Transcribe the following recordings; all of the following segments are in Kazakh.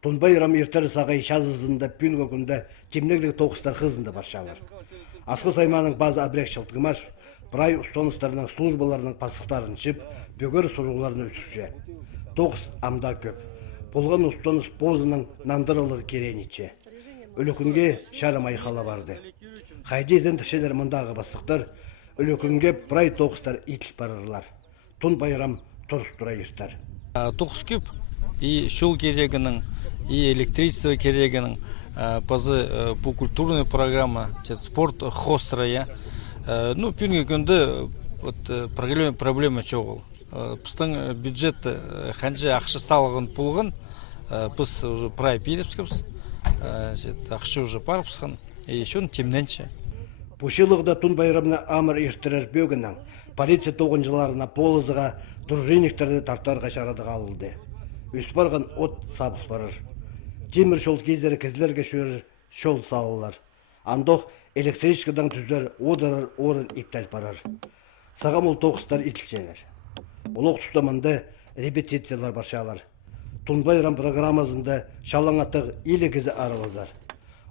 Тун байрам ертер сағай шазызында пүнгі күнді темнеглік тоқыстар қызында баршалар. Асқы сайманың базы абрек шылтығымаш, бірай ұстаныстарының службаларының пасықтарын шып, бөгір сұрғыларын өсірше. Тоқыс амда көп. Болған ұстаныс позының нандырылығы кереніче. Өлікінге шарым айқала барды. Хайдезен тішелер мұндағы бастықтар, өлікінге бірай тоқыстар итіл барырлар. Тун байрам тұрыс тұра ертер. Тоқыс көп, и шол керегінің, и электричество керегінің, пазы по культурной программа, спорт хострая. Ну, пинги күнді проблема чоғыл. Пыстың бюджет ханжы ақшы салығын пулғын, пыс уже прай перепскіпс, ақшы уже парпсқан, и еще темненші. Пушилығда Тун байрамына амыр ештірер бөгінен, полиция тоғынжыларына полызыға дружинниктерді тартарға шарадыға алылды. Үс барған от сабыс барыр. Темір шол кездері кізлерге шөрір шол салылар. Андоқ электричкадан түздер одырыр орын иптәл барыр. Сағам ол тоқыстар итілшелер. Олық тұстамында репетициялар баршалар. Тун байрам программасында шалаңатық илі кізі арылызар.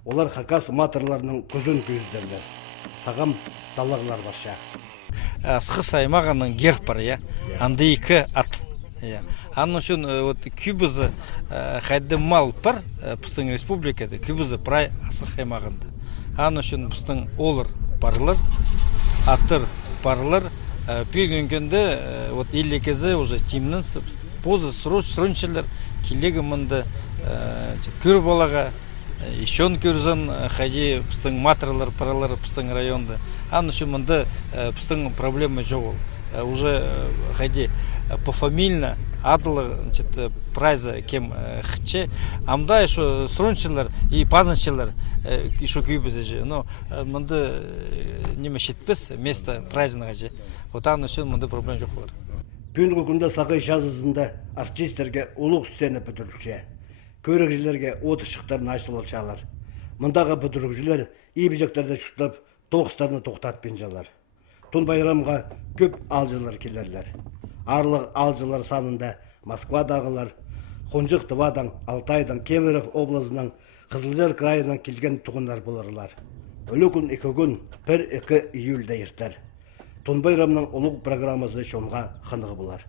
Олар хакас матырларының күзін көздерлер. Сағам талағылар барша. Сқы саймағының герб бар, анда екі ат. Анын үшін күбізі қайды мал бар, пыстың республикада, күбізі прай асқы саймағында. Анын үшін пыстың олыр барылыр, аттыр барылыр. Пүйгенгенде иллекезі уже тимнің позы сұрыншылар, келегі мұнды көр балаға, Ишон көрзен хади пстың материалдар паралар пстың районда. Ан үшін мұнда пстың проблема жоқ. Уже хади пофамильно адлы прайза кем хче. Амда еще струнчылар и пазанчылар еще күйбізе же. Но мұнда неме шетпес место прайзына же. Вот ан үшін мұнда проблема жоқ болар. Бүгінгі күнде сағай жазысында артистерге ұлық сцена бітірілше. Көрікшілерге оты шықтарын ашылыр шалар. Мұндағы бүдірікшілер ебежектерді шықтап, тоқыстарны тоқтатпен жалар. Тун байрамға көп алжылар келерлер. Арлық алжылар санында Москвадағылар, Хонжық Тывадан, Алтайдан, Кемеров облысынан, Қызылжар крайынан келген тұғындар боларлар. Өлі күн 2 күн 1-2 июльде ертер. Тун байрамның ұлық программасы шонға қынығы болар.